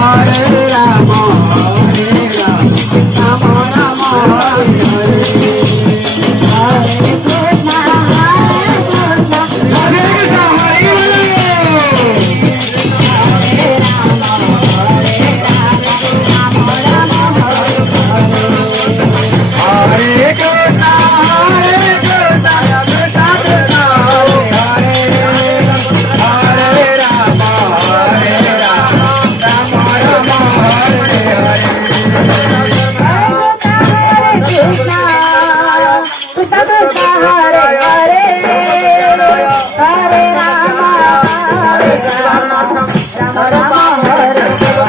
Hare Rama, Rama Rama, Hare Hare. Hare Krishna, Hare Krishna, Hare Krishna, Hare Krishna, Krishna Krishna, Hare Hare, Hare Rama, Rama Rama, Hare Hare.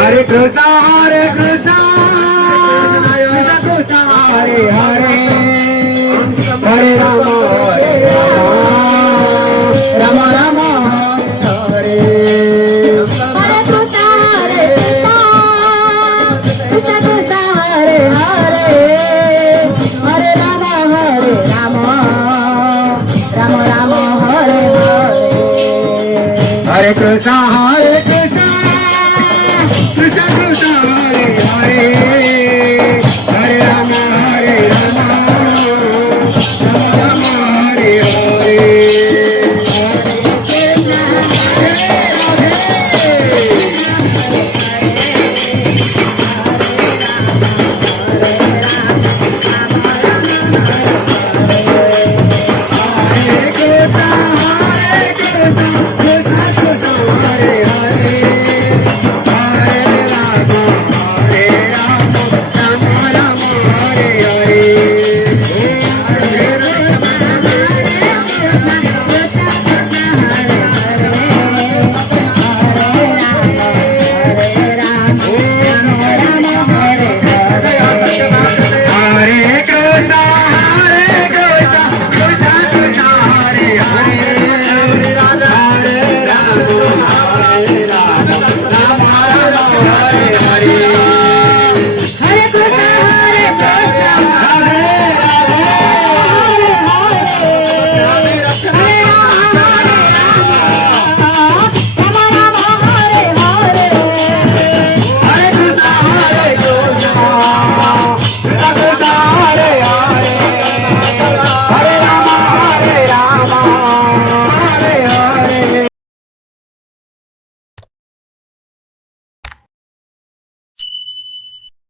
Hare Krishna, Hare Krishna, Krishna Krishna, Hare Hare, Hare Rama, Rama Rama, Hare Hare. Hare Krishna, Hare Krishna, Krishna Krishna, Hare Hare, Hare Rama, Rama Rama, Hare Hare. Hare Krishna,